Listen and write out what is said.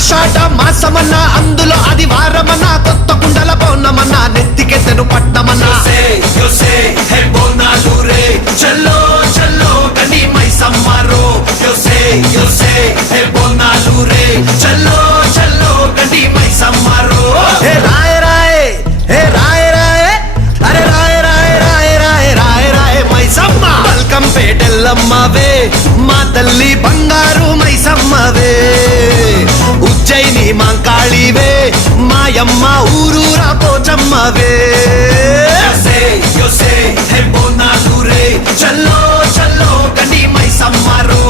ఆషాఢ మాసమన్న అందులో అది వారమన్న కొత్త కుండల పౌర్ణమన్న నెత్తికెత్తెను పట్టమన్న చల్లో చల్లో కని మైసమ్మరో బోనాలు రే చల్లో చల్లో కని మైసమ్మరో హే రాయ రాయ హే రాయ రాయ అరే రాయ రాయ రాయ రాయ రాయ రాయ మైసమ్మ బల్కం పేటెల్లమ్మవే మా తల్లి బంగారు మైసమ్మవే ఉజ్జయిని మాంకాళివే మాయమ్మ ఊరూరా పోచమ్మవే బోనాలు రే చల్లో చల్లో కని మైసమ్మరో